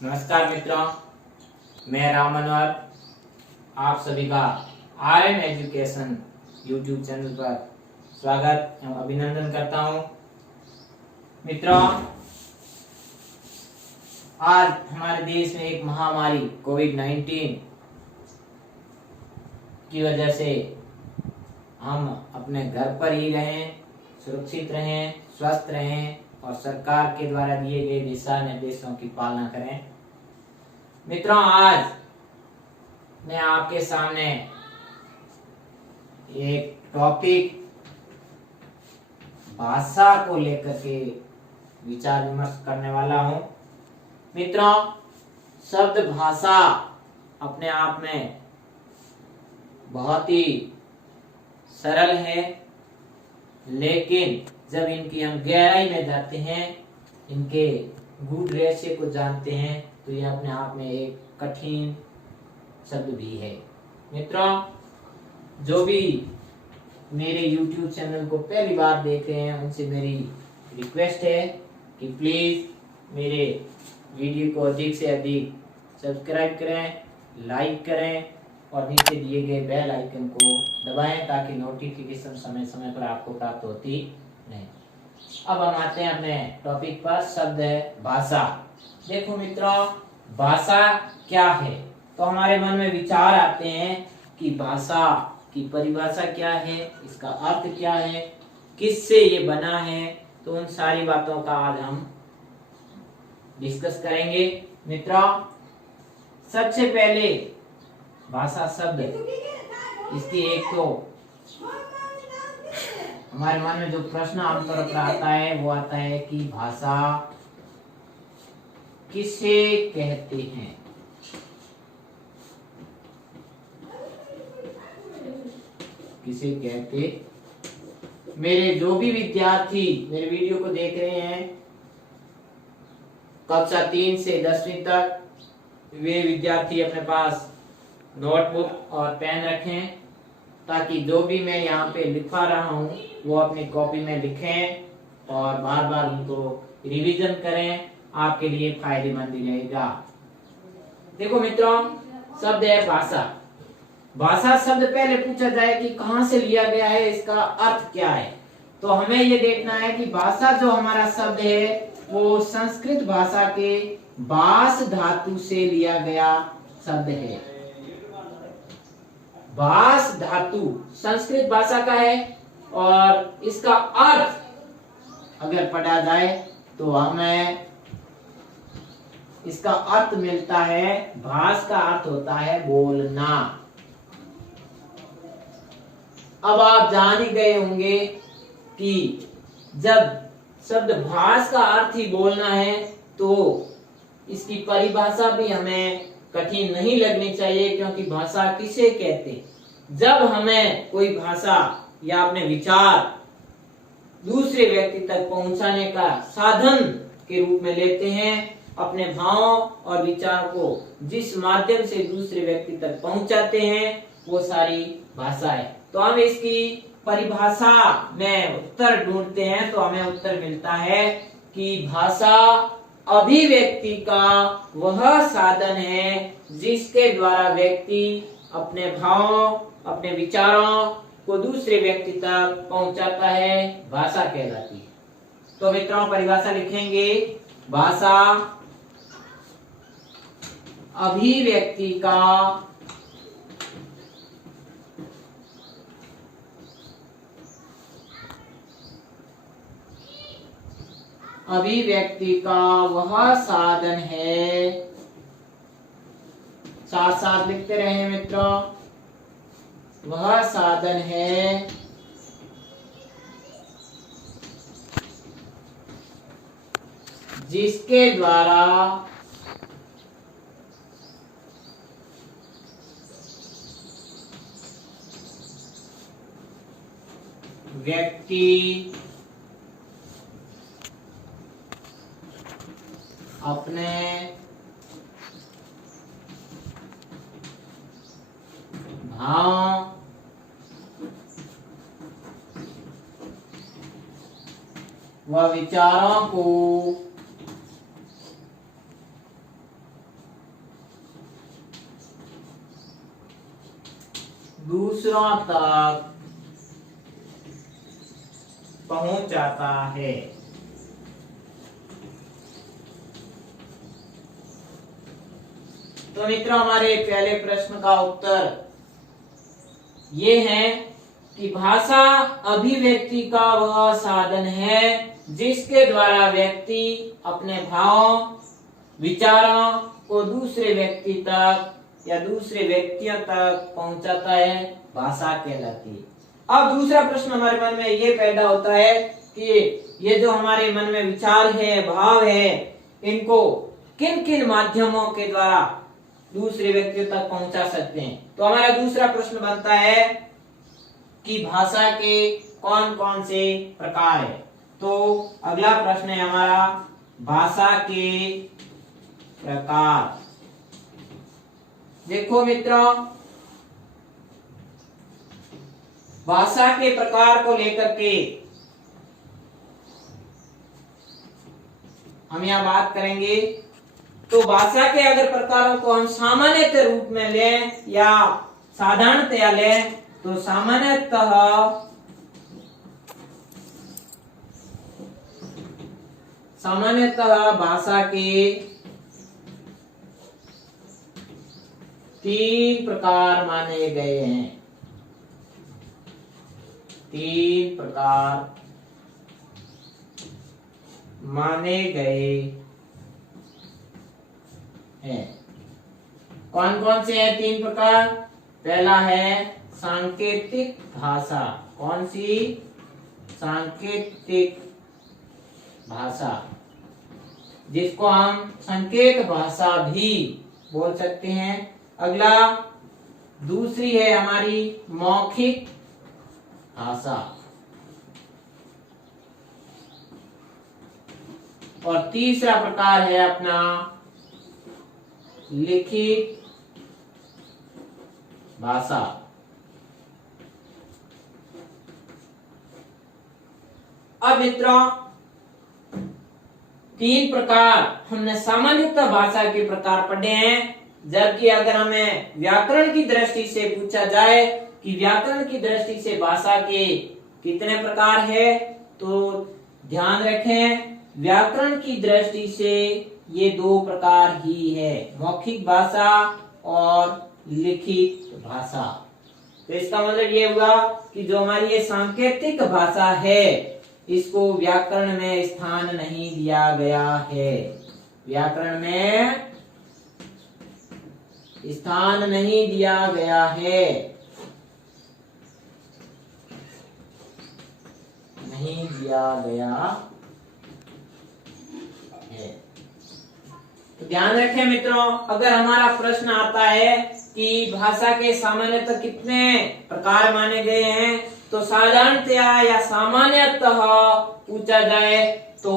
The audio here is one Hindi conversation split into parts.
नमस्कार मित्रों, मैं राम मनोहर आप सभी का RM एजुकेशन यूट्यूब चैनल पर स्वागत एवं अभिनंदन करता हूं। मित्रों, आज हमारे देश में एक महामारी कोविड-19 की वजह से हम अपने घर पर ही रहें, सुरक्षित रहें, स्वस्थ रहें और सरकार के द्वारा दिए गए दिशा निर्देशों की पालना करें। मित्रों, आज मैं आपके सामने एक टॉपिक भाषा को लेकर के विचार विमर्श करने वाला हूं। मित्रों, शब्द भाषा अपने आप में बहुत ही सरल है, लेकिन जब इनकी हम गहराई में जाते हैं, इनके गूढ़ रहस्य को जानते हैं, तो यह अपने आप में एक कठिन शब्द भी है। मित्रों, जो भी मेरे YouTube चैनल को पहली बार देख रहे हैं, उनसे मेरी रिक्वेस्ट है कि प्लीज मेरे वीडियो को अधिक से अधिक सब्सक्राइब करें, लाइक करें और नीचे दिए गए बेल आइकन को दबाएं ताकि नोटिफिकेशन समय समय पर आपको प्राप्त होती नहीं। अब हम आते हैं अपने टॉपिक पर। शब्द है भाषा। देखो मित्रों, भाषा क्या है, तो हमारे मन में विचार आते हैं कि भाषा की परिभाषा क्या है, इसका अर्थ क्या है, किससे ये बना है। तो उन सारी बातों का आज हम डिस्कस करेंगे। मित्रों, सबसे पहले भाषा शब्द, इसकी एक तो हमारे मन में जो प्रश्न आमतौर पर आता है वो आता है कि भाषा किसे कहते हैं। किसे कहते, मेरे जो भी विद्यार्थी मेरे वीडियो को देख रहे हैं कक्षा 3 से 10वीं तक, वे विद्यार्थी अपने पास नोटबुक और पेन रखें ताकि जो भी मैं यहाँ पे लिखवा रहा हूँ वो अपनी कॉपी में लिखें और बार बार उनको रिवीजन करें। आपके लिए फायदेमंद रहेगा। देखो मित्रों, शब्द है भाषा। भाषा शब्द पहले पूछा जाए कि कहाँ से लिया गया है, इसका अर्थ क्या है, तो हमें ये देखना है कि भाषा जो हमारा शब्द है वो संस्कृत भाषा के भाष धातु से लिया गया शब्द है। भाष धातु संस्कृत भाषा का है और इसका अर्थ अगर पढ़ा जाए तो हमें इसका अर्थ मिलता है, भाष का अर्थ होता है बोलना। अब आप जान ही गए होंगे कि जब शब्द भाष का अर्थ ही बोलना है तो इसकी परिभाषा भी हमें कठिन नहीं लगनी चाहिए, क्योंकि भाषा किसे कहते। जब हमें कोई भाषा या अपने विचार दूसरे व्यक्ति तक पहुंचाने का साधन के रूप में लेते हैं, अपने भावों और विचार को जिस माध्यम से दूसरे व्यक्ति तक पहुंचाते हैं वो सारी भाषा है। तो हम इसकी परिभाषा में उत्तर ढूंढते हैं, तो हमें उत्तर मिलता है कि भाषा अभिव्यक्ति का वह साधन है जिसके द्वारा व्यक्ति अपने भावों, अपने विचारों को दूसरे व्यक्ति तक पहुंचाता है, भाषा कहलाती है। तो मित्रों, परिभाषा लिखेंगे, भाषा अभिव्यक्ति का वह साधन है। साथ साथ लिखते रहे मित्रों, वह साधन है जिसके द्वारा व्यक्ति अपने भाव, व विचारों को दूसरों तक पहुंच जाता है। तो मित्रों, हमारे पहले प्रश्न का उत्तर ये है कि भाषा अभिव्यक्ति का वह साधन है जिसके द्वारा व्यक्ति अपने भावों, विचारों को दूसरे व्यक्ति तक या दूसरे व्यक्तियों तक पहुंचाता है, भाषा कहलाती है। अब दूसरा प्रश्न हमारे मन में ये पैदा होता है कि ये जो हमारे मन में विचार है, भाव है, इनको किन किन माध्यमों के द्वारा दूसरे व्यक्तियों तक पहुंचा सकते हैं। तो हमारा दूसरा प्रश्न बनता है कि भाषा के कौन कौन से प्रकार है। तो अगला प्रश्न है हमारा, भाषा के प्रकार। देखो मित्रों, भाषा के प्रकार को लेकर के हम यहाँ बात करेंगे। तो भाषा के अगर प्रकारों को हम सामान्यतः रूप में लें या साधारणतया लें, तो सामान्यतः भाषा के 3 प्रकार माने गए हैं। 3 प्रकार माने गए हैं। कौन कौन से हैं 3 प्रकार? पहला है सांकेतिक भाषा। कौन सी? सांकेतिक भाषा, जिसको हम संकेत भाषा भी बोल सकते हैं। अगला, दूसरी है हमारी मौखिक भाषा, और तीसरा प्रकार है अपना लिखित भाषा। अब मित्रों, 3 प्रकार हमने सामान्यतः भाषा के प्रकार पढ़े हैं। जबकि अगर हमें व्याकरण की दृष्टि से पूछा जाए कि व्याकरण की दृष्टि से भाषा के कितने प्रकार है, तो ध्यान रखें, व्याकरण की दृष्टि से ये 2 प्रकार ही है, मौखिक भाषा और लिखित भाषा। तो इसका मतलब ये हुआ कि जो हमारी ये सांकेतिक भाषा है, इसको व्याकरण में स्थान नहीं दिया गया है। व्याकरण में स्थान नहीं दिया गया है, नहीं दिया गया है। तो ध्यान रखें मित्रों, अगर हमारा प्रश्न आता है कि भाषा के सामान्यतः कितने प्रकार माने गए हैं, तो साधारणतया या सामान्यतः पूछा जाए तो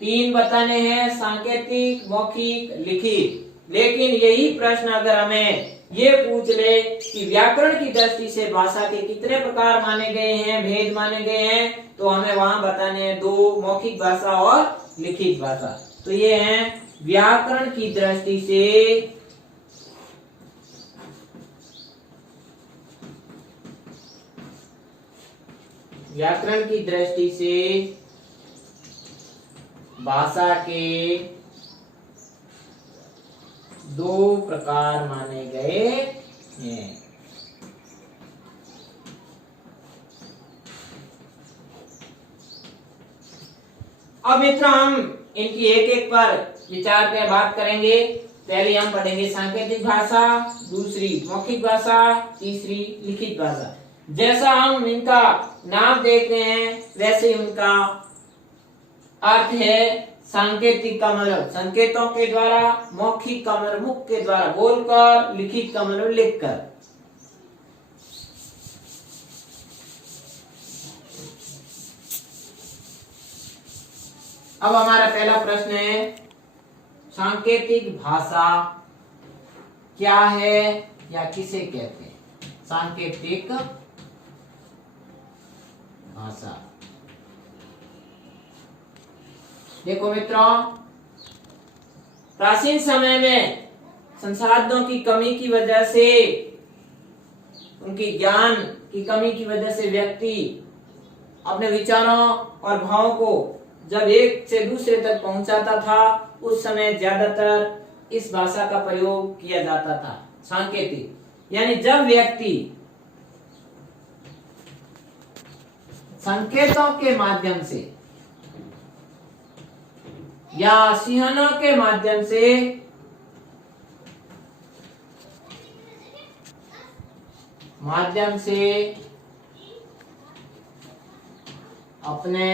3 बताने हैं, सांकेतिक, मौखिक, लिखित। लेकिन यही प्रश्न अगर हमें ये पूछ ले कि व्याकरण की दृष्टि से भाषा के कितने प्रकार माने गए हैं, भेद माने गए हैं, तो हमें वहां बताने हैं 2, मौखिक भाषा और लिखित भाषा। तो ये हैं व्याकरण की दृष्टि से भाषा के 2 प्रकार माने गए हैं। अब मित्रों, हम इनकी एक एक पर विचार कर बात करेंगे। पहले हम पढ़ेंगे सांकेतिक भाषा, दूसरी मौखिक भाषा, तीसरी लिखित भाषा। जैसा हम इनका नाम देख रहे हैं, वैसे ही उनका अर्थ है। सांकेतिक का मतलब संकेतों के द्वारा, मौखिक का मतलब मुख के द्वारा बोलकर, लिखित का मतलब लिखकर। अब हमारा पहला प्रश्न है, सांकेतिक भाषा क्या है या किसे कहते हैं? सांकेतिक भाषा। देखो मित्रों, प्राचीन समय में संसाधनों की कमी की वजह से उनकी ज्ञान की कमी की वजह से व्यक्ति अपने विचारों और भावों को जब एक से दूसरे तक पहुंचाता था, उस समय ज्यादातर इस भाषा का प्रयोग किया जाता था, सांकेतिक। यानी जब व्यक्ति संकेतों के माध्यम से या चिन्हों के माध्यम से अपने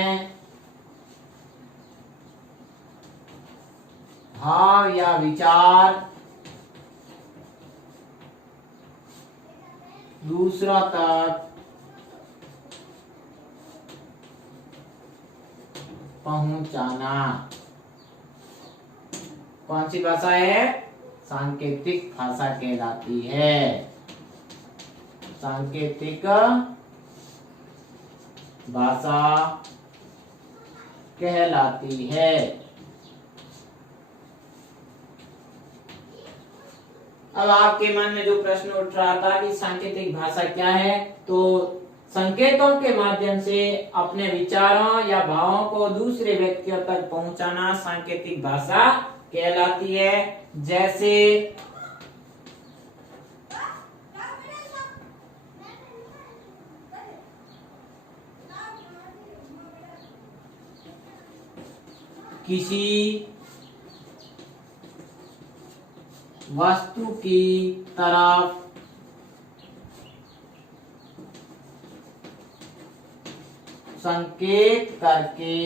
भाव या विचार दूसरों तक पहुंचाना, कौन सी भाषा है? सांकेतिक भाषा कहलाती है। सांकेतिक भाषा कहलाती है। अब आपके मन में जो प्रश्न उठ रहा था कि सांकेतिक भाषा क्या है, तो संकेतों के माध्यम से अपने विचारों या भावों को दूसरे व्यक्तियों तक पहुंचाना सांकेतिक भाषा कहलाती है। जैसे किसी वस्तु की तरफ संकेत करके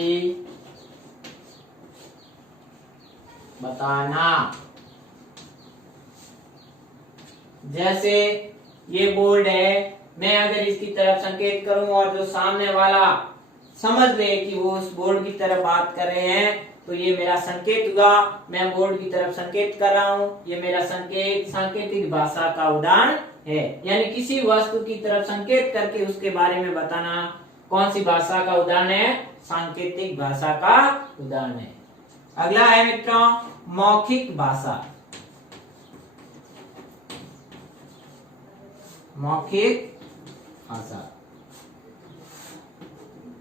बताना। जैसे ये बोर्ड है, मैं अगर इसकी तरफ संकेत करूं और जो सामने वाला समझ ले कि वो उस बोर्ड की तरफ बात कर रहे हैं, तो ये मेरा संकेत हुआ। मैं बोर्ड की तरफ संकेत कर रहा हूं, ये मेरा संकेत सांकेतिक भाषा का उदाहरण है। यानी किसी वस्तु की तरफ संकेत करके उसके बारे में बताना कौन सी भाषा का उदाहरण है? सांकेतिक भाषा का उदाहरण है। अगला है मित्रों मौखिक भाषा। मौखिक भाषा,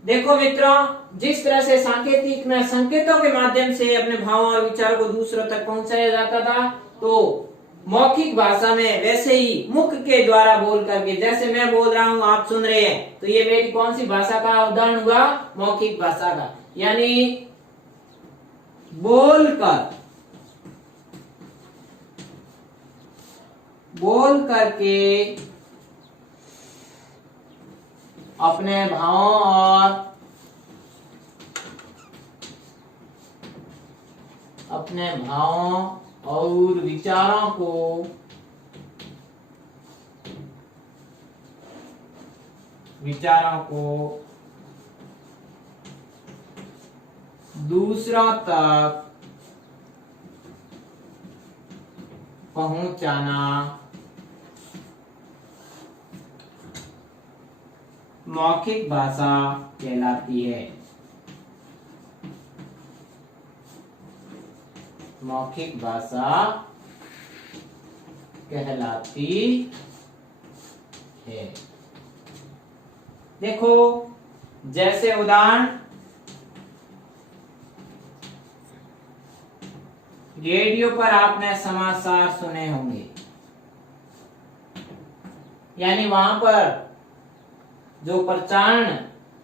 देखो मित्रों, जिस तरह से सांकेतिक में संकेतों के माध्यम से अपने भावों और विचारों को दूसरों तक पहुंचाया जाता था, तो मौखिक भाषा में वैसे ही मुख के द्वारा बोल करके, जैसे मैं बोल रहा हूं आप सुन रहे हैं, तो ये मेरी कौन सी भाषा का उदाहरण हुआ? मौखिक भाषा का। यानी बोल करके अपने भावों और विचारों को दूसरों तक पहुंचाना मौखिक भाषा कहलाती है। मौखिक भाषा कहलाती है। देखो, जैसे उदाहरण रेडियो पर आपने समाचार सुने होंगे, यानी वहां पर जो प्रचारण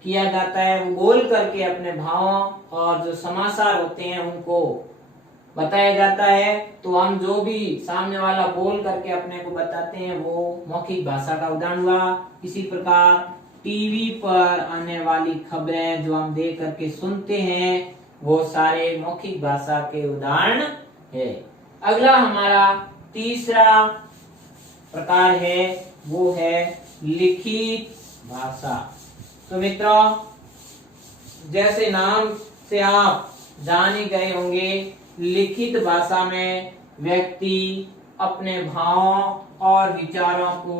किया जाता है वो बोल करके अपने भावों और जो समाचार होते हैं उनको बताया जाता है। तो हम जो भी सामने वाला बोल करके अपने को बताते हैं वो मौखिक भाषा का उदाहरण हुआ। इसी प्रकार टीवी पर आने वाली खबरें जो हम देख करके सुनते हैं वो सारे मौखिक भाषा के उदाहरण है। अगला हमारा तीसरा प्रकार है, वो है लिखित भाषा। तो मित्रों, जैसे नाम से आप जान ही गए होंगे, लिखित भाषा में व्यक्ति अपने भावों और विचारों को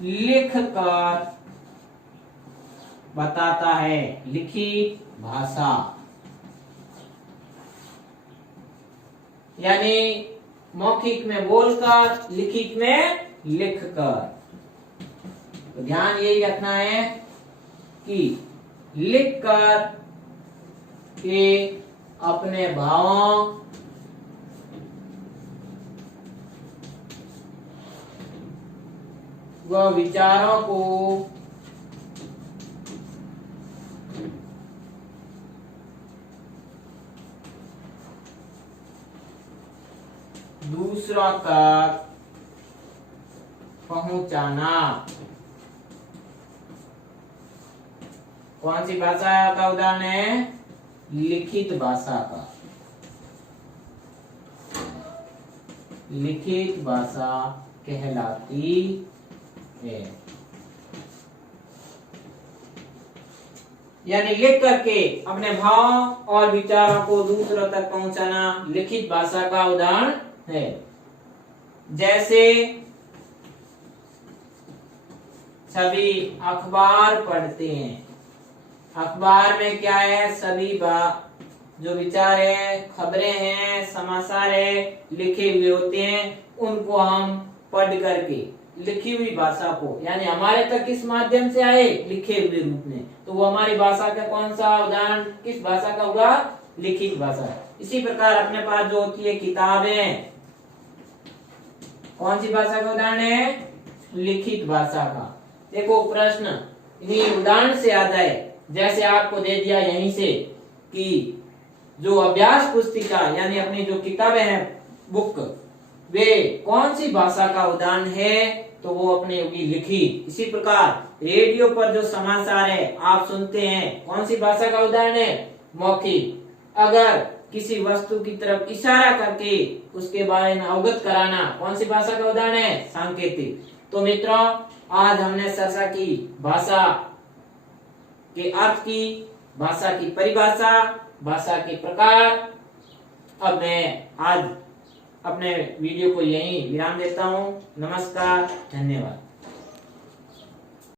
लिखकर बताता है। लिखित भाषा यानी मौखिक में बोलकर, लिखित में लिखकर। तो ध्यान यही रखना है कि लिखकर के अपने भावों व विचारों को दूसरों तक पहुंचाना। कौन सी भाषा का उदाहरण है? लिखित भाषा का। लिखित भाषा कहलाती है। यानी लिख करके अपने भाव और विचारों को दूसरों तक पहुंचाना लिखित भाषा का उदाहरण है। जैसे सभी अखबार पढ़ते हैं। अखबार में क्या है? सभी जो विचार है, खबरें हैं, समाचार है, लिखे हुए होते हैं। उनको हम पढ़ करके लिखी हुई भाषा को, यानी हमारे तक किस माध्यम से आए? लिखे हुए रूप में। तो वो हमारी भाषा का कौन सा उदाहरण, किस भाषा का हुआ? लिखित भाषा। इसी प्रकार अपने पास जो होती है किताबें, कौन सी भाषा का उदाहरण है? लिखित भाषा का। देखो प्रश्न इन्हीं उदाहरण से आता है। जैसे आपको दे दिया यहीं से कि जो अभ्यास पुस्तिका यानी अपनी जो किताबें हैं, बुक, वे कौन सी भाषा का उदाहरण है? तो वो अपने होगी लिखित। इसी प्रकार रेडियो पर जो समाचार है आप सुनते हैं, कौन सी भाषा का उदाहरण है? मौखिक। अगर किसी वस्तु की तरफ इशारा करके उसके बारे में अवगत कराना, कौन सी भाषा का उदाहरण है? सांकेतिक। तो मित्रों, आज हमने चर्चा की भाषा के अर्थ की, भाषा की परिभाषा, भाषा के प्रकार। अब मैं आज अपने वीडियो को यहीं विराम देता हूँ। नमस्कार, धन्यवाद।